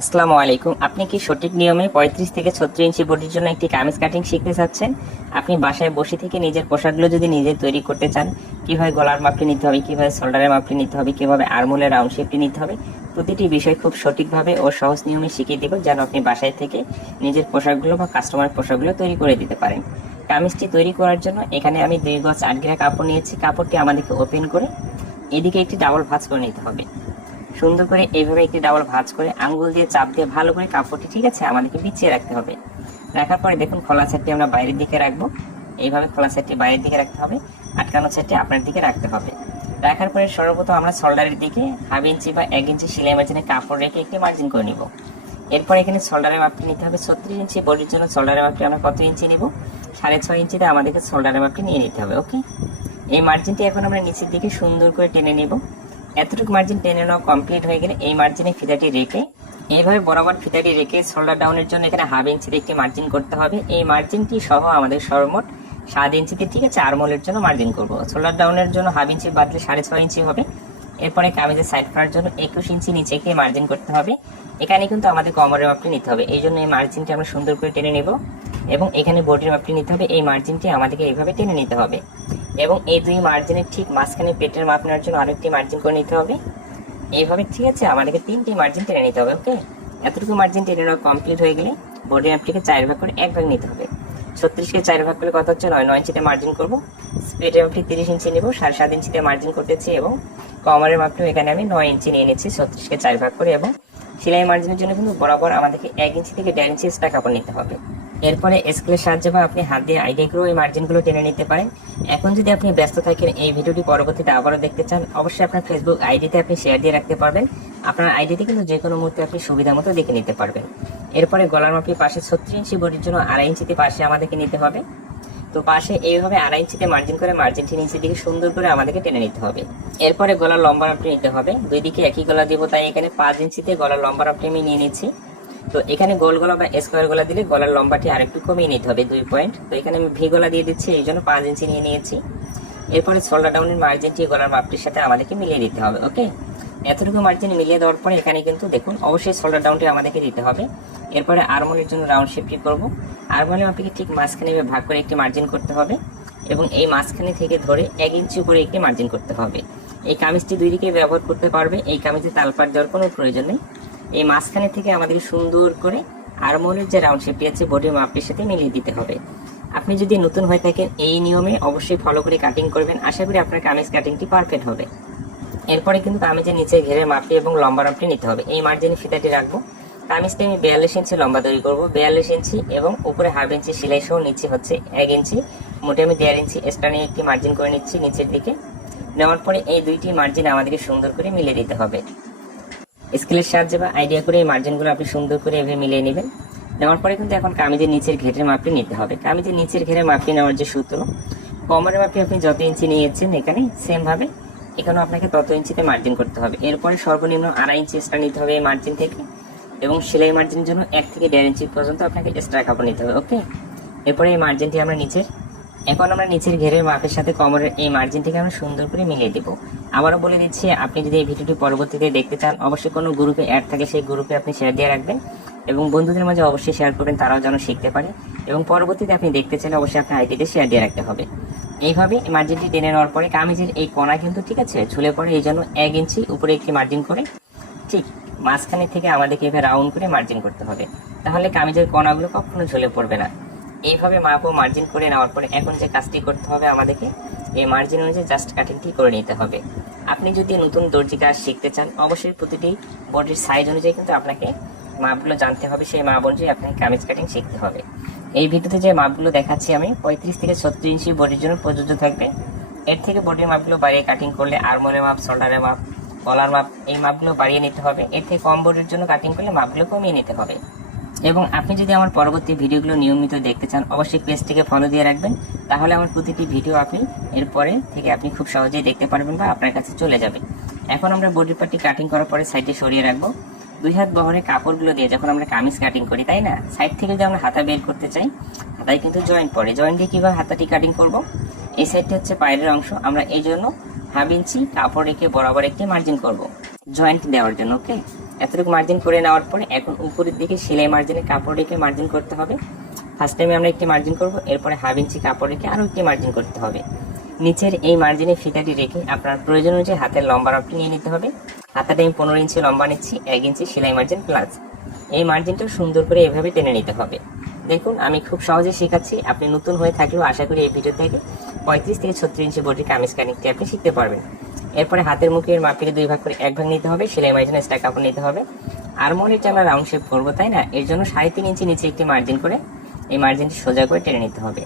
আসসালামু আলাইকুম। আপনি কি সঠিক নিয়মে পঁয়ত্রিশ থেকে ছত্রিশ ইঞ্চি বডির জন্য একটি কামিজ কাটিং শিখতে চাচ্ছেন? আপনি বাসায় বসে থেকে নিজের পোশাকগুলো যদি নিজে তৈরি করতে চান, কীভাবে গলার মাপটি নিতে হবে, কীভাবে শোল্ডারের মাপটি নিতে হবে, কীভাবে আর্মুলের রাউন্ড শেপটি নিতে হবে, প্রতিটি বিষয় খুব সঠিকভাবে ও সহজ নিয়মে শিখিয়ে দেব যেন আপনি বাসায় থেকে নিজের পোশাকগুলো বা কাস্টমার পোশাকগুলো তৈরি করে দিতে পারেন। কামিজটি তৈরি করার জন্য এখানে আমি দুই গজ আট ঘেরা কাপড় নিয়েছি। কাপড়টি আমাদেরকে ওপেন করে এদিকে একটি ডাবল ভাঁজ করে নিতে হবে। সুন্দর করে এইভাবে একটি ডাবল ভাঁজ করে আঙ্গুল দিয়ে চাপ দিয়ে ভালো করে কাপড়টি, ঠিক আছে, আমাদেরকে বিছিয়ে রাখতে হবে। রাখার পরে দেখুন, খোলা সেটটি আমরা বাইরের দিকে রাখব। এইভাবে খোলা সেটটি বাইরের দিকে রাখতে হবে, আটকানো সেটটি আপনার দিকে রাখতে হবে। রাখার পরে সর্বপ্রথম আমরা শোল্ডারের দিকে হাফ ইঞ্চি বা এক ইঞ্চি সেলাই মার্জিনে কাপড় রেখে একটি মার্জিন করে নিব। এরপর এখানে শোল্ডারের মাপটি নিতে হবে ছত্রিশ ইঞ্চি বডির জন্য শোল্ডারের মাপটি আমরা কত ইঞ্চি নিব? সাড়ে ছয় ইঞ্চিতে আমাদেরকে শোল্ডারের মাপটি নিয়ে নিতে হবে ওকে এই মার্জিনটি এখন আমরা নিচের দিকে সুন্দর করে টেনে নেব। এতটুকু মার্জিন টেনে নেওয়া কমপ্লিট হয়ে গেলে এই মার্জিনে ফিতাটি রেখে, এইভাবে বরাবর ফিতাটি রেখে শোল্ডার ডাউনের জন্য এখানে হাফ ইঞ্চিতে একটি মার্জিন করতে হবে। এই মার্জিনটি সহ আমাদের সর্বমোট সাত ইঞ্চিতে ঠিক আছে আরমোলের জন্য মার্জিন করব। শোল্ডার ডাউনের জন্য হাফ ইঞ্চি বাদলে সাড়ে ছয় ইঞ্চি হবে। এরপরে কামিজের সাইড করার জন্য একুশ ইঞ্চি নিচে গিয়ে মার্জিন করতে হবে। এখানে কিন্তু আমাদের কমরের মাপটি নিতে হবে। এই জন্য এই মার্জিনটি আমরা সুন্দর করে টেনে নেব এবং এখানে বোর্ডের মাপটি নিতে হবে। এই মার্জিনটি আমাদেরকে এইভাবে টেনে নিতে হবে। এবং এই দুই মার্জিনের ঠিক মাঝখানে পেটের মাপ নেওয়ার জন্য আরেকটি মার্জিন করে নিতে হবে। এইভাবে ঠিক আছে, আমাদেরকে তিনটি মার্জিন টেনে নিতে হবে ওকে এতটুকু মার্জিন টেনে নেওয়া কমপ্লিট হয়ে গেলে বোর্ডের মাপটিকে চার ভাগ করে এক ভাগ নিতে হবে। ছত্রিশকে চার ভাগ করলে কত হচ্ছে? নয় নয় ইঞ্চিতে মার্জিন করব। পেটের মাপটি তিরিশ ইঞ্চি নেব, সাড়ে সাত ইঞ্চিতে মার্জিন করতেছি এবং কমারের মাপটিও এখানে আমি নয় ইঞ্চি নিয়ে নিচ্ছি, ছত্রিশকে চার ভাগ করে এবং সেলাই মার্জিনের জন্য কিন্তু বরাবর আমাদেরকে এক ইঞ্চি থেকে দেড় ইঞ্চি এক্সট্রা কাপড় নিতে হবে। এরপরে স্কেলের সাহায্যে বা আপনি হাত দিয়ে আইডিয়া করেও এই মার্জিনগুলো টেনে নিতে পারেন। এখন যদি আপনি ব্যস্ত থাকেন, এই ভিডিওটি পরবর্তীতে আবারও দেখতে চান, অবশ্যই আপনার ফেসবুক আইডিতে আপনি শেয়ার দিয়ে রাখতে পারবেন। আপনার আইডিতে কিন্তু যে কোনো মুহূর্তে আপনি সুবিধা মতো দেখে নিতে পারবেন। এরপরে গলার মাপি পাশে ছত্রিশ ইঞ্চি বডির জন্য আড়াই ইঞ্চিতে পাশে আমাদেরকে নিতে হবে। তো পাশে এইভাবে আড়াই ইঞ্চিতে মার্জিন করে মার্জিনটি নিচের দিকে সুন্দর করে আমাদেরকে টেনে নিতে হবে। এরপরে গলার লম্বা মাপটি নিতে হবে। দুই দিকে একই গলা দিব, তাই এখানে পাঁচ ইঞ্চিতে গলার লম্বা মাপটি আমি নিয়ে নিচ্ছি। তো এখানে গোল গলা বা স্কোয়ার গলা দিলে গলার লম্বাটি আরেকটু কমিয়ে নিতে হবে দুই পয়েন্ট তো এখানে আমি ভি গলা দিয়ে দিচ্ছি, এই জন্য পাঁচ ইঞ্চি নিয়ে নিয়েছি। এরপরে শোল্ডার ডাউনের মার্জিনটি গলার মাপটির সাথে আমাদেরকে মিলিয়ে দিতে হবে ওকে এতটুকু মার্জিন মিলিয়ে দেওয়ার পরে এখানে কিন্তু দেখুন, অবশ্যই শোল্ডার ডাউনটি আমাদেরকে দিতে হবে। এরপরে আরমোলের জন্য রাউন্ড শেপটি করব। আরমোলের মাপটিকে ঠিক মাঝখানে ভাগ করে একটি মার্জিন করতে হবে এবং এই মাঝখানে থেকে ধরে এক ইঞ্চি করে একটি মার্জিন করতে হবে। এই কামিজটি দুই দিকে ব্যবহার করতে পারবে, এই কামিজে তালপাট দেওয়ার কোনো প্রয়োজন নেই। এই মাঝখানে থেকে আমাদেরকে সুন্দর করে আরমোলের যে রাউন্ড শেপটি আছে বডির মাপটির সাথে মিলিয়ে দিতে হবে। আপনি যদি নতুন হয়ে থাকেন, এই নিয়মে অবশ্যই ফলো করে কাটিং করবেন। আশা করি আপনার কামিজ কাটিংটি পারফেক্ট হবে। এরপরে কিন্তু কামিজের নিচে ঘেরে মাপটি এবং লম্বা মাপটি নিতে হবে। এই মার্জিনে ফিতাটি রাখব। কামিজটি আমি বিয়াল্লিশ ইঞ্চি লম্বা তৈরি করব। বিয়াল্লিশ ইঞ্চি এবং উপরে হাফ ইঞ্চি সেলাই সহ নিচে হচ্ছে এক ইঞ্চি। মোটে আমি দেড় ইঞ্চি এক্সট্রা নিয়ে একটি মার্জিন করে নিচ্ছি নিচের দিকে। নেওয়ার পরে এই দুইটি মার্জিন আমাদেরকে সুন্দর করে মিলে দিতে হবে। স্কেলের সাহায্যে বা আইডিয়া করে এই মার্জিনগুলো আপনি সুন্দর করে এভাবে মিলিয়ে নেবেন। নেওয়ার পরে কিন্তু এখন কামিজের নিচের ঘেরের মাপটি নিতে হবে। কামিজের নিচের ঘেরের মাপটি নেওয়ার যে সূত্র, কমরের মাপটি আপনি যত ইঞ্চি নিয়েছেন এখানে সেমভাবে এখানেও আপনাকে তত ইঞ্চিতে মার্জিন করতে হবে। এরপরে সর্বনিম্ন আড়াই ইঞ্চি এক্সট্রা নিতে হবে এই মার্জিন থেকে এবং সেলাই মার্জিনের জন্য এক থেকে দেড় ইঞ্চি পর্যন্ত আপনাকে এক্সট্রা কাপড় নিতে হবে ওকে এরপরে এই মার্জিনটি আমরা নিচের এখন আমরা নিচের ঘেরের মাপের সাথে কমরের এই মার্জিনটিকে আমরা সুন্দর করে মিলিয়ে দেবো। আবারও বলে দিচ্ছি, আপনি যদি এই ভিডিওটি পরবর্তীতে দেখতে চান, অবশ্যই কোনো গ্রুপে অ্যাড থাকে, সেই গ্রুপে আপনি শেয়ার দিয়ে রাখবেন এবং বন্ধুদের মাঝে অবশ্যই শেয়ার করবেন, তারাও যেন শিখতে পারে এবং পরবর্তীতে আপনি দেখতে চাইলে অবশ্যই আপনার আইডিতে শেয়ার দিয়ে রাখতে হবে। এইভাবে মার্জিনটি টেনে নেওয়ার পরে কামিজের এই কণা কিন্তু ঠিক আছে, ঝুলে পড়ে এই জন্য এক ইঞ্চি উপরে একটি মার্জিন করে ঠিক মাঝখানে থেকে আমাদেরকে এভাবে রাউন্ড করে মার্জিন করতে হবে। তাহলে কামিজের কণাগুলো কখনো ঝুলে পড়বে না। এইভাবে মাপ ও মার্জিন করে নেওয়ার পরে এখন যে কাজটি করতে হবে আমাদেরকে, এই মার্জিন অনুযায়ী জাস্ট কাটিংটি করে নিতে হবে। আপনি যদি নতুন দর্জি কাজ শিখতে চান, অবশ্যই প্রতিটি বডির সাইজ অনুযায়ী কিন্তু আপনাকে মাপগুলো জানতে হবে, সেই মাপ অনুযায়ী আপনাকে কামিজ কাটিং শিখতে হবে। এই ভিডিওতে যে মাপগুলো দেখাচ্ছি আমি, পঁয়ত্রিশ থেকে ছত্রিশ ইঞ্চি বডির জন্য প্রযোজ্য থাকবে। এর থেকে বডির মাপগুলো বাড়িয়ে কাটিং করলে আর্মোলের মাপ শোল্ডারের মাপ কলার মাপ, এই মাপগুলো বাড়িয়ে নিতে হবে। এর থেকে কম বডির জন্য কাটিং করলে মাপগুলো কমিয়ে নিতে হবে। এবং আপনি যদি আমার পরবর্তী ভিডিওগুলো নিয়মিত দেখতে চান, অবশ্যই পেজটিকে ফলো দিয়ে রাখবেন। তাহলে আমার প্রতিটি ভিডিও আপনি এরপরে থেকে আপনি খুব সহজেই দেখতে পারবেন বা আপনার কাছে চলে যাবে। এখন আমরা বডি পার্টি কাটিং করার পরে সাইডে সরিয়ে রাখব। দুই হাত বহরে কাপড়গুলো দিয়ে যখন আমরা কামিজ কাটিং করি, তাই না? সাইড থেকে যদি আমরা হাতা বের করতে চাই, হাতায় কিন্তু জয়েন্ট পড়ে জয়েন্ট দিয়ে কীভাবে হাতাটি কাটিং করব? এই সাইডটি হচ্ছে পায়ের অংশ। আমরা এই জন্য হাফ ইঞ্চি কাপড় রেখে বরাবর একটি মার্জিন করব। জয়েন্ট দেওয়ার জন্য ওকে এতটুকু মার্জিন করে নেওয়ার পরে এখন উপরের দিকে সেলাই মার্জিনে কাপড় রেখে মার্জিন করতে হবে। ফার্স্ট টাইমে আমরা একটি মার্জিন করব, এরপরে হাফ ইঞ্চি কাপড় রেখে আরও একটি মার্জিন করতে হবে। নিচের এই মার্জিনে ফিতাটি রেখে আপনার প্রয়োজন অনুযায়ী হাতের লম্বা মাপটি নিয়ে নিতে হবে। হাতাটা আমি পনেরো ইঞ্চি লম্বা নিচ্ছি, এক ইঞ্চি সেলাই মার্জিন প্লাস এই মার্জিনটা সুন্দর করে এভাবে টেনে নিতে হবে। দেখুন, আমি খুব সহজে শেখাচ্ছি। আপনি নতুন হয়ে থাকলেও আশা করি এই ভিডিও থেকে পঁয়ত্রিশ থেকে ছত্রিশ ইঞ্চি বডির কামিজ কানিকটি আপনি শিখতে পারবেন। এরপরে হাতের মুখের মাপটিকে দুই ভাগ করে এক ভাগ নিতে হবে, সেলাই মার্জিন এক্সট্রা কাপড় নিতে হবে। আর মনেরটা আমরা রাউন্ড শেপ করব, তাই না? এর জন্য সাড়ে তিন ইঞ্চি নিচে একটি মার্জিন করে এই মার্জিনটি সোজা করে টেনে নিতে হবে।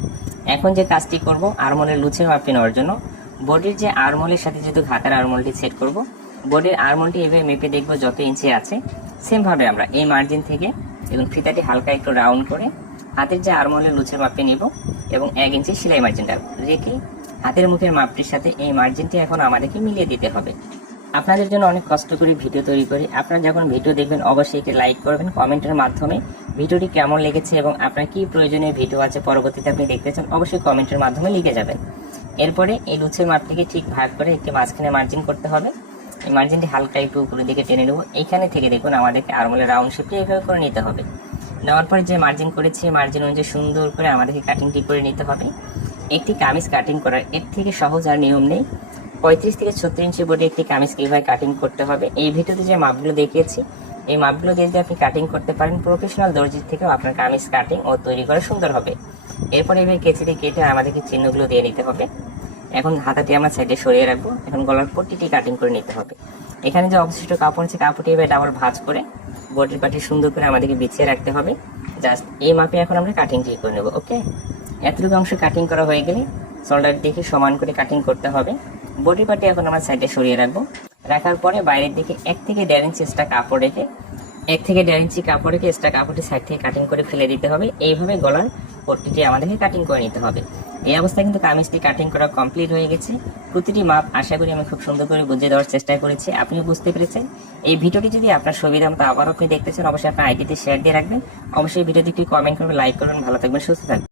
এখন যে কাজটি করব আরমোলের লুচের মাপটি নেওয়ার জন্য। বডির যে আরমোলের সাথে যেহেতু ঘাতার আরমোলটি সেট করব বডির আরমোলটি এভাবে মেপে দেখব যত ইঞ্চি আছে। সেমভাবে আমরা এই মার্জিন থেকে এবং ফিতাটি হালকা একটু রাউন্ড করে হাতের যে আরমোলের লুচের মাপটি নিব এবং এক ইঞ্চি সেলাই মার্জিনটা রেখে হাতের মুখের মাপটির সাথে এই মার্জিনটি এখন আমাদেরকে মিলিয়ে দিতে হবে। আপনাদের জন্য অনেক কষ্ট করে ভিডিও তৈরি করি। আপনারা যখন ভিডিও দেখবেন, অবশ্যই এটি লাইক করবেন কমেন্টের মাধ্যমে। ভিডিওটি কেমন লেগেছে এবং আপনার কি প্রয়োজনীয় ভিডিও আছে পরবর্তীতে আপনি দেখতে চান, অবশ্যই কমেন্টের মাধ্যমে লিখে যাবেন। এরপরে এই লুচের মাপটিকে ঠিক ভাগ করে একটি মাঝখানে মার্জিন করতে হবে। এই মার্জিনটি হালকা একটু উপরের দিকে টেনে নেব। এইখানে থেকে দেখুন আমাদেরকে আরমোলের রাউন্ড শেপটি এইভাবে করে নিতে হবে। নেওয়ার পরে যে মার্জিন করেছি মার্জিন অনুযায়ী সুন্দর করে আমাদেরকে কাটিংটি করে নিতে হবে। একটি কামিজ কাটিং করার এর থেকে সহজ আর নিয়ম নেই। পঁয়ত্রিশ থেকে ছত্রিশ ইঞ্চি বডি একটি কামিজ কীভাবে কাটিং করতে হবে। এই ভিডিওতে যে মাপগুলো দেখিয়েছি, এই মাপগুলো দিয়ে যদি আপনি কাটিং করতে পারেন প্রফেশনাল দর্জির থেকেও আপনার কামিজ কাটিং ও তৈরি করা সুন্দর হবে। এরপরে এভাবে কেচিতে কেটে আমাদেরকে চিহ্নগুলো দিয়ে নিতে হবে। এখন হাতাটি আমরা সাইডে সরিয়ে রাখব। এখন গলার পট্টিটি কাটিং করে নিতে হবে। এখানে যে অবশিষ্ট কাপড় আছে, কাপড়টি এবার ডাবল ভাঁজ করে বডির পাটি সুন্দর করে আমাদেরকে বিছিয়ে রাখতে হবে। জাস্ট এই মাপে এখন আমরা কাটিংটি করে নেব ওকে এতটুকু অংশ কাটিং করা হয়ে গেলে শোল্ডার দেখে সমান করে কাটিং করতে হবে। বডি পার্টি এখন আমরা সাইডে সরিয়ে রাখব। রাখার পরে বাইরের দিকে এক থেকে দেড় ইঞ্চি এক্সট্রা কাপড় রেখে, এক থেকে দেড় ইঞ্চি কাপড় রেখে এক্সট্রা কাপড়টি সাইড থেকে কাটিং করে ফেলে দিতে হবে। এইভাবে গলার পট্টিটি আমাদেরকে কাটিং করে নিতে হবে। এই অবস্থায় কিন্তু কামিজটি কাটিং করা কমপ্লিট হয়ে গেছে। প্রতিটি মাপ আশা করি আমি খুব সুন্দর করে বুঝিয়ে দেওয়ার চেষ্টা করেছি, আপনিও বুঝতে পেরেছেন। এই ভিডিওটি যদি আপনার সুবিধা মতো আবার আপনি দেখতে চান, অবশ্যই আপনার আইডিতে শেয়ার দিয়ে রাখবেন। অবশ্যই ভিডিওটি একটি কমেন্ট করবেন লাইক করবেন, ভালো থাকবেন, সুস্থ থাকবেন।